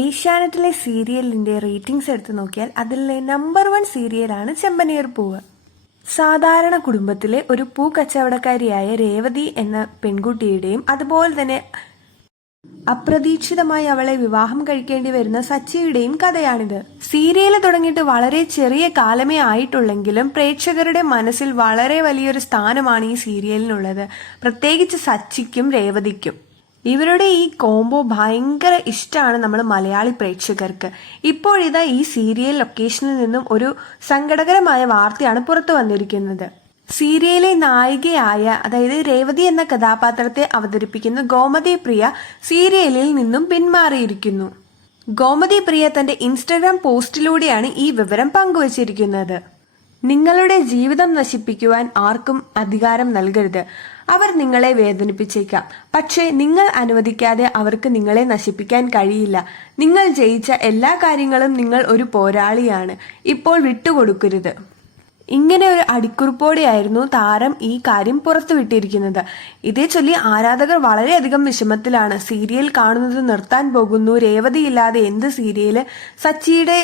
ഏഷ്യാനെറ്റിലെ സീരിയലിന്റെ റേറ്റിംഗ്സ് എടുത്തു നോക്കിയാൽ അതിലെ നമ്പർ 1 സീരിയലാണ് ചെമ്പനീർ പൂവ്. സാധാരണ കുടുംബത്തിലെ ഒരു പൂ കച്ചവടക്കാരിയായ രേവതി എന്ന പെൺകുട്ടിയുടെയും അതുപോലെ തന്നെ അപ്രതീക്ഷിതമായി അവളെ വിവാഹം കഴിക്കേണ്ടി വരുന്ന സച്ചിയുടെയും കഥയാണിത്. സീരിയൽ തുടങ്ങിയിട്ട് വളരെ ചെറിയ കാലമേ ആയിട്ടുള്ളെങ്കിലും പ്രേക്ഷകരുടെ മനസ്സിൽ വളരെ വലിയൊരു സ്ഥാനമാണ് ഈ സീരിയലിനുള്ളത്, പ്രത്യേകിച്ച് സച്ചിക്കും രേവതിക്കും. ഇവരുടെ ഈ കോംബോ ഭയങ്കര ഇഷ്ടമാണ് നമ്മൾ മലയാളി പ്രേക്ഷകർക്ക്. ഇപ്പോഴിതാ ഈ സീരിയൽ ലൊക്കേഷനിൽ നിന്നും ഒരു സങ്കടകരമായ വാർത്തയാണ് പുറത്തു വന്നിരിക്കുന്നത്. സീരിയലിലെ നായികയായ അതായത് രേവതി എന്ന കഥാപാത്രത്തെ അവതരിപ്പിക്കുന്ന ഗോമതി പ്രിയ സീരിയലിൽ നിന്നും പിന്മാറിയിരിക്കുന്നു. ഗോമതി പ്രിയ തന്റെ ഇൻസ്റ്റഗ്രാം പോസ്റ്റിലൂടെയാണ് ഈ വിവരം പങ്കുവച്ചിരിക്കുന്നത്. നിങ്ങളുടെ ജീവിതം നശിപ്പിക്കുവാൻ ആർക്കും അധികാരം നൽകരുത്. അവർ നിങ്ങളെ വേദനിപ്പിച്ചേക്കാം, പക്ഷേ നിങ്ങൾ അനുവദിക്കാതെ അവർക്ക് നിങ്ങളെ നശിപ്പിക്കാൻ കഴിയില്ല. നിങ്ങൾ ജയിച്ച എല്ലാ കാര്യങ്ങളും നിങ്ങൾ ഒരു പോരാളിയാണ്. ഇപ്പോൾ വിട്ടുകൊടുക്കരുത്. ഇങ്ങനെ ഒരു അടിക്കുറിപ്പോടെയായിരുന്നു താരം ഈ കാര്യം പുറത്തുവിട്ടിരിക്കുന്നത്. ഇതേ ചൊല്ലി ആരാധകർ വളരെയധികം വിഷമത്തിലാണ്. സീരിയൽ കാണുന്നത് നിർത്താൻ പോകുന്നു, രേവതിയില്ലാതെ എന്ത് സീരിയല്, സച്ചിയുടെ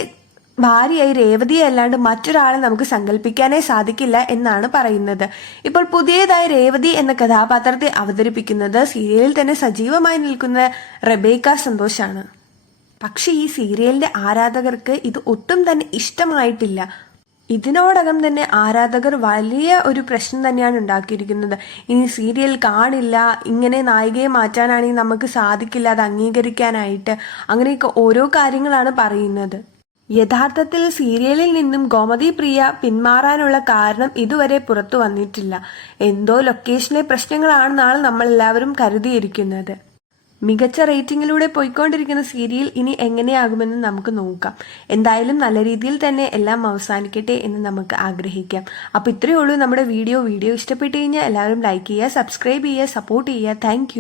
ഭാര്യയായി രേവതിയെ അല്ലാണ്ട് മറ്റൊരാളെ നമുക്ക് സങ്കല്പിക്കാനേ സാധിക്കില്ല എന്നാണ് പറയുന്നത്. ഇപ്പോൾ പുതിയതായി രേവതി എന്ന കഥാപാത്രത്തെ അവതരിപ്പിക്കുന്നത് സീരിയലിൽ തന്നെ സജീവമായി നിൽക്കുന്ന റെബേക്ക സന്തോഷാണ്. പക്ഷെ ഈ സീരിയലിന്റെ ആരാധകർക്ക് ഇത് ഒട്ടും തന്നെ ഇഷ്ടമായിട്ടില്ല. ഇതിനോടകം തന്നെ ആരാധകർ വലിയ ഒരു പ്രശ്നം തന്നെയാണ് ഉണ്ടാക്കിയിരിക്കുന്നത്. ഇനി സീരിയൽ കാണില്ല, ഇങ്ങനെ നായികയെ മാറ്റാനാണെങ്കിൽ നമുക്ക് സാധിക്കില്ല അത് അംഗീകരിക്കാനായിട്ട്, അങ്ങനെയൊക്കെ ഓരോ കാര്യങ്ങളാണ് പറയുന്നത്. യഥാർത്ഥത്തിൽ സീരിയലിൽ നിന്നും ഗോമതി പ്രിയ പിന്മാറാനുള്ള കാരണം ഇതുവരെ പുറത്തു വന്നിട്ടില്ല. എന്തോ ലൊക്കേഷനിലെ പ്രശ്നങ്ങളാണെന്നാണ് നമ്മളെല്ലാവരും കരുതിയിരിക്കുന്നത്. മികച്ച റേറ്റിംഗിലൂടെ പോയിക്കൊണ്ടിരിക്കുന്ന സീരിയൽ ഇനി എങ്ങനെയാകുമെന്ന് നമുക്ക് നോക്കാം. എന്തായാലും നല്ല രീതിയിൽ തന്നെ എല്ലാം അവസാനിക്കട്ടെ എന്ന് നമുക്ക് ആഗ്രഹിക്കാം. അപ്പോൾ ഇത്രയേ ഉള്ളൂ നമ്മുടെ വീഡിയോ ഇഷ്ടപ്പെട്ടു കഴിഞ്ഞാൽ എല്ലാവരും ലൈക്ക് ചെയ്യുക, സബ്സ്ക്രൈബ് ചെയ്യുക, സപ്പോർട്ട് ചെയ്യുക. താങ്ക്